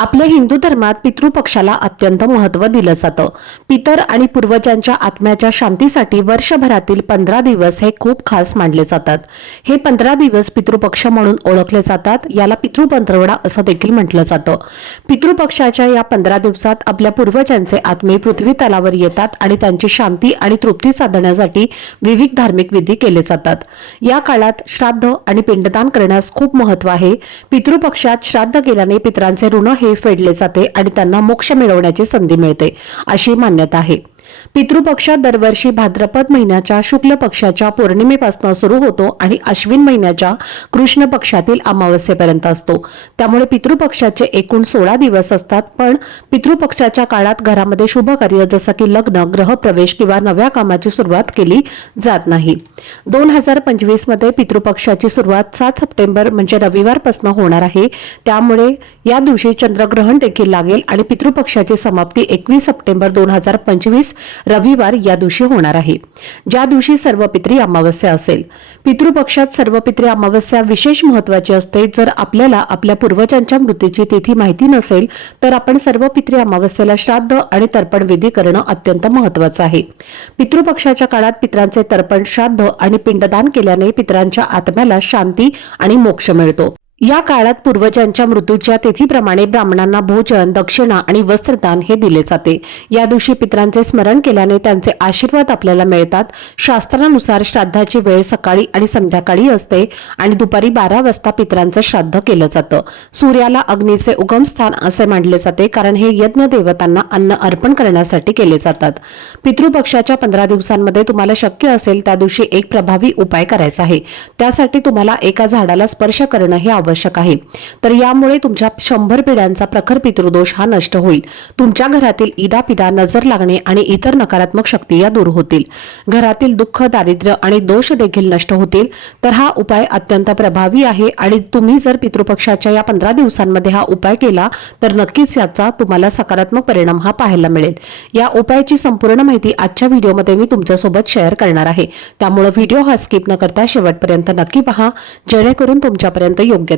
आपल्या हिंदू धर्मात पितृपक्षाला अत्यंत महत्त्व दिलं जातं. पितर आणि पूर्वजांच्या आत्म्याच्या शांतीसाठी वर्षभरातील पंधरा दिवस हे खूप खास मानले जातात. हे पंधरा दिवस पितृपक्ष म्हणून ओळखले जातात याला पितृपंधरवडा असं देखील म्हटलं जातं. पितृपक्षाच्या या पंधरा दिवसात आपल्या पूर्वजांचे आत्मे पृथ्वी तलावर येतात आणि त्यांची शांती आणि तृप्ती साधण्यासाठी विविध धार्मिक विधी केले जातात. या काळात श्राद्ध आणि पिंडदान करण्यास खूप महत्त्व आहे. पितृपक्षात श्राद्ध केल्याने पितरांचे ऋण हे फेडले जाते आणि त्यांना मोक्ष मिळवण्याची संधी मिळते अशी मान्यता आहे. पितृपक्ष दरवर्षी भाद्रपद महिन्याच्या शुक्ल पक्षाच्या पौर्णिमेपासून सुरू होतो आणि अश्विन महिन्याच्या कृष्ण पक्षातील अमावस्येपर्यंत असतो. त्यामुळे पितृपक्षाचे एकूण सोळा दिवस असतात पण पितृपक्षाच्या काळात घरामध्ये शुभ कार्य जसं की लग्न ग्रहप्रवेश किंवा नव्या कामाची सुरुवात केली जात नाही. दोन हजार पंचवीसमध्ये पितृपक्षाची सुरुवात सात सप्टेंबर म्हणजे रविवारपासून होणार आहे. त्यामुळे या दिवशी चंद्रग्रहण देखील लागेल आणि पितृपक्षाची समाप्ती एकवीस सप्टेंबर दोन हजार पंचवीस रविवार या दिवशी होणार आहे. ज्या दिवशी सर्व पित्री अमावस्या असेल पितृपक्षात सर्व पित्री अमावस्या विशेष महत्वाची असते. जर आपल्याला आपल्या पूर्वजांच्या मृत्यूची तिथी माहिती नसेल तर आपण सर्व पित्री अमावस्येला श्राद्ध आणि तर्पण विधी करणं अत्यंत महत्वाचं आहे. पितृपक्षाच्या काळात पित्रांचे तर्पण श्राद्ध आणि पिंडदान केल्याने पितरांच्या आत्म्याला शांती आणि मोक्ष मिळतो. या काळात पूर्वजांच्या मृत्यूच्या तिथीप्रमाणे ब्राह्मणांना भोजन दक्षिणा आणि वस्त्रदान हे दिले जाते. या दिवशी पित्रांचे स्मरण केल्याने त्यांचे आशीर्वाद आपल्याला मिळतात. शास्त्रानुसार श्राद्धाची वेळ सकाळी आणि संध्याकाळी असते आणि दुपारी बारा वाजता पित्रांचं श्राद्ध केलं जातं. सूर्याला अग्नीचे उगमस्थान असे मानले जाते कारण हे यज्ञ देवतांना अन्न अर्पण करण्यासाठी केले जातात. पितृपक्षाच्या पंधरा दिवसांमध्ये तुम्हाला शक्य असेल त्या दिवशी एक प्रभावी उपाय करायचा आहे. त्यासाठी तुम्हाला एका झाडाला स्पर्श करणं हे आवश्यक आहे. तर यामुळे तुमच्या शंभर पिढ्यांचा प्रखर पितृदोष हा नष्ट होईल. तुमच्या घरातील इडापिडा नजर लागणे आणि इतर नकारात्मक शक्ती या दूर होतील. घरातील दुःख दारिद्र्य आणि दोष देखील नष्ट होतील. तर हा उपाय अत्यंत प्रभावी आहे आणि तुम्ही जर पितृपक्षाच्या या पंधरा दिवसांमध्ये हा उपाय केला तर नक्कीच याचा तुम्हाला सकारात्मक परिणाम हा पाहायला मिळेल. या उपायाची संपूर्ण माहिती आजच्या व्हिडिओमध्ये मी तुमच्यासोबत शेअर करणार आहे. त्यामुळे व्हिडिओ हा स्किप न करता शेवटपर्यंत नक्की पहा. जेणेकरून तुमच्यापर्यंत योग्य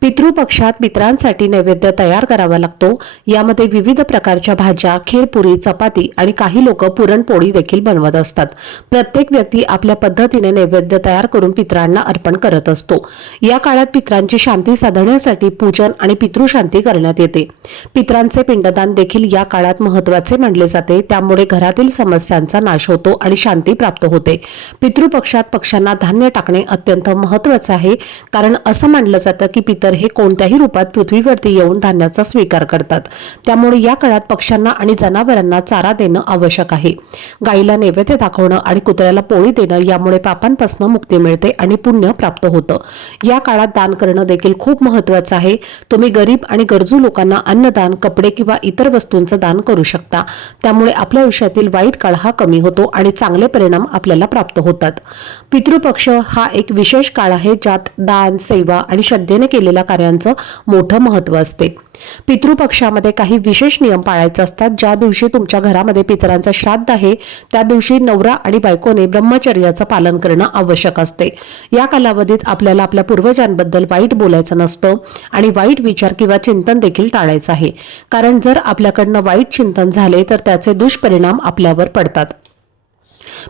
पितृपक्षात पितरांसाठी नैवेद्य तयार करावा लागतो. यामध्ये विविध प्रकारच्या भाज्या खीरपुरी चपाती आणि काही लोक पुरणपोळी देखील बनवत असतात. प्रत्येक व्यक्ती आपल्या पद्धतीने नैवेद्य तयार करून पितरांना अर्पण करत असतो. या काळात पितरांची शांती साधण्यासाठी पूजन आणि पितृशांती करण्यात येते. पित्रांचे पिंडदान देखील या काळात महत्त्वाचे मानले जाते. त्यामुळे घरातील समस्यांचा नाश होतो आणि शांती प्राप्त होते. पितृपक्षात पक्ष्यांना धान्य टाकणे अत्यंत महत्वाचं आहे. कारण असं मानलं जातं की पितर हे कोणत्याही रूपात पृथ्वीवरती येऊन धान्याचा स्वीकार करतात. त्यामुळे या काळात पक्ष्यांना आणि जनावरांना चारा देणं आवश्यक आहे. गाईला नैवेद्य दाखवणं आणि कुत्र्याला पोळी देणं यामुळे पापांपासून मुक्ती मिळते आणि पुण्य प्राप्त होतं. या काळात दान करणं देखील खूप महत्वाचं आहे. तुम्ही गरीब आणि गरजू लोकांना अन्नदान कपडे किंवा इतर वस्तूंचं दान करू शकता. त्यामुळे आपल्या आयुष्यातील वाईट काळ हा कमी होतो आणि चांगले परिणाम आपल्याला प्राप्त होतात. पितृपक्ष हा एक विशेष काळ आहे ज्यात दान सेवा आणि श्रद्धेने केलेल्या कार्यांचं मोठं महत्त्व असते. पितृपक्षामध्ये काही विशेष नियम पाळायचे असतात ज्या दिवशी तुमच्या घरामध्ये पितरांचं श्राद्ध आहे त्या दिवशी नवरा आणि बायकोने ब्रह्मचर्याचं पालन करणं आवश्यक असते. या कालावधीत आपल्याला आपल्या पूर्वजांबद्दल वाईट बोलायचं नसतं आणि वाईट विचार किंवा चिंतन देखील टाळायचं आहे. कारण जर आपल्याकडनं वाईट चिंतन झाले तर त्याचे दुष्परिणाम आपल्यावर पडतात.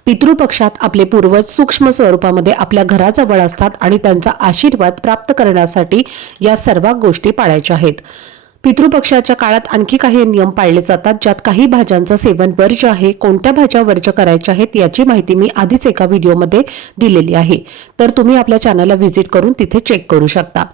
पितृपक्षात आपले पूर्वज सूक्ष्म स्वरूपामध्ये आपल्या घराजवळ असतात आणि त्यांचा आशीर्वाद प्राप्त करण्यासाठी या सर्व गोष्टी पाळायच्या आहेत. पितृपक्षाच्या काळात आणखी काही नियम पाळले जातात ज्यात काही भाज्यांचं सेवन वर्ज्य आहे कोणत्या भाज्या वर्ज्य करायच्या आहेत याची माहिती मी आधीच एका व्हिडिओमध्ये दिलेली आहे. तर तुम्ही आपल्या चॅनलला व्हिजिट करून तिथे चेक करू शकता.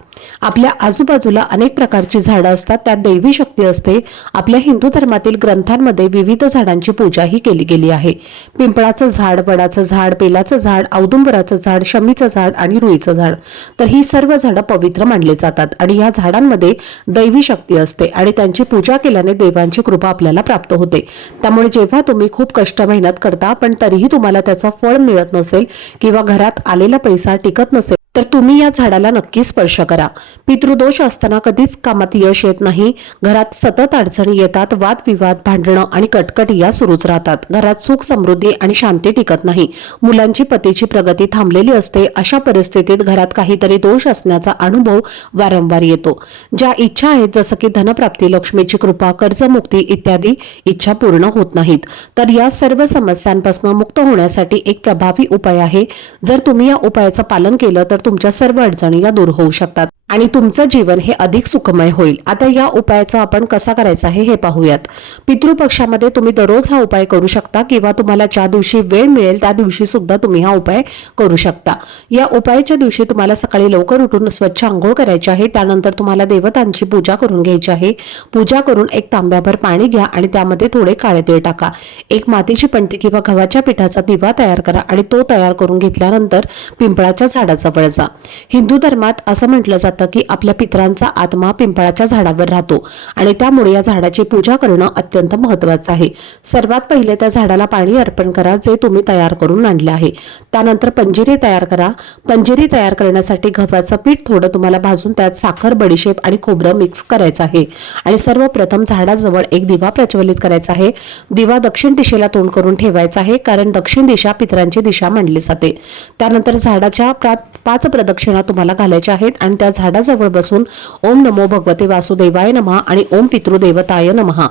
आपल्या आजूबाजूला अनेक प्रकारची झाडं असतात त्यात दैवी शक्ती असते. आपल्या हिंदू धर्मातील ग्रंथांमध्ये विविध झाडांची पूजाही केली गेली आहे. पिंपळाचं झाड वडाचं झाड बेलाचं झाड औदुंबराचं झाड शमीचं झाड आणि रुईचं झाड. तर ही सर्व झाडं पवित्र मानली जातात आणि या झाडांमध्ये दैवी शक्ती असते आणि त्यांची पूजा केल्याने देवांची कृपा आपल्याला प्राप्त होते. त्यामुळे जेव्हा तुम्ही खूप कष्ट मेहनत करता पण तरीही तुम्हाला त्याचं फळ मिळत नसेल किंवा घरात आलेला पैसा टिकत नसेल तर तुम्ही या झाडाला नक्की स्पर्श करा. पितृदोष असताना कधीच कामात यश येत नाही. घरात सतत अडचणी येतात. वादविवाद भांडणं आणि कटकट या सुरूच राहतात. घरात सुख समृद्धी आणि शांती टिकत नाही. मुलांची पतीची प्रगती थांबलेली असते. अशा परिस्थितीत घरात काहीतरी दोष असण्याचा अनुभव वारंवार येतो. ज्या इच्छा आहेत जसं की धनप्राप्ती लक्ष्मीची कृपा कर्जमुक्ती इत्यादी इच्छा पूर्ण होत नाहीत. तर या सर्व समस्यांपासून मुक्त होण्यासाठी एक प्रभावी उपाय आहे. जर तुम्ही या उपायाचं पालन केलं तर तुमच्या सर्व अडचणी या दूर होऊ शकतात. आणि तुमचं जीवन हे अधिक सुखमय होईल. आता या उपायाचा आपण कसा करायचा आहे हे पाहूयात. पितृपक्षामध्ये तुम्ही दररोज हा उपाय करू शकता किंवा तुम्हाला ज्या दिवशी वेळ मिळेल त्या दिवशी सुद्धा तुम्ही हा उपाय करू शकता. या उपायाच्या दिवशी तुम्हाला सकाळी लवकर उठून स्वच्छ आंघोळ करायची आहे. त्यानंतर तुम्हाला देवतांची पूजा करून घ्यायची आहे. पूजा करून एक तांब्याभर पाणी घ्या आणि त्यामध्ये थोडे काळे तेल टाका. एक मातीची पणती किंवा गव्हाच्या पिठाचा दिवा तयार करा आणि तो तयार करून घेतल्यानंतर पिंपळाच्या झाडाजवळ जा. हिंदू धर्मात असं म्हटलं जातं की आपल्या पितरांचा आत्मा पिंपळाच्या झाडावर राहतो. आणि त्यामुळे या झाडाची पूजा करणं अत्यंत महत्वाचं आहे. सर्वात पहिले त्या झाडाला पाणी अर्पण करा जे तुम्ही तयार करून आणले आहे. त्यानंतर पंजिरी तयार करा. पंजिरी तयार करण्यासाठी गव्हाचं पीठ थोडं तुम्हाला भाजून त्यात साखर बडीशेप आणि खोबरं मिक्स करायचं आहे. आणि सर्वप्रथम झाडाजवळ एक दिवा प्रज्वलित करायचा आहे. दिवा दक्षिण दिशेला तोंड करून ठेवायचा आहे कारण दक्षिण दिशा पितरांची दिशा मानली जाते. त्यानंतर झाडाच्या प्रात पाच प्रदक्षिणा तुम्हाला घालायच्या आहेत आणि त्या झाडाजवळ बसून ओम नमो भगवते वासुदेवाय नमः आणि ओम पितृदेवताय नमः.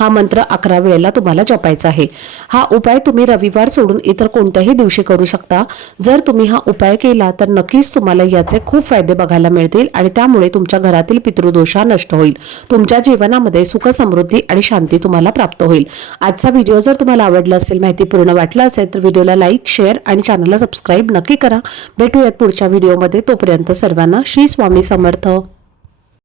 हा मंत्र अकरा वेळेला तुम्हाला जपायचा आहे. हा उपाय तुम्ही रविवार सोडून इतर कोणत्याही दिवशी करू शकता. जर तुम्ही हा उपाय केला तर नक्कीच तुम्हाला याचे खूप फायदे बघायला मिळतील आणि त्यामुळे तुमच्या घरातील पितृदोषा नष्ट होईल. तुमच्या जीवनामध्ये सुख समृद्धी आणि शांती तुम्हाला प्राप्त होईल. आजचा व्हिडिओ जर तुम्हाला आवडला असेल माहिती पूर्ण वाटला असेल तर व्हिडिओला लाईक शेअर आणि चॅनलला सबस्क्राईब नक्की करा. भेटूयात पुढच्या व्हिडिओमध्ये. तोपर्यंत सर्वांना श्री स्वामी समर्थ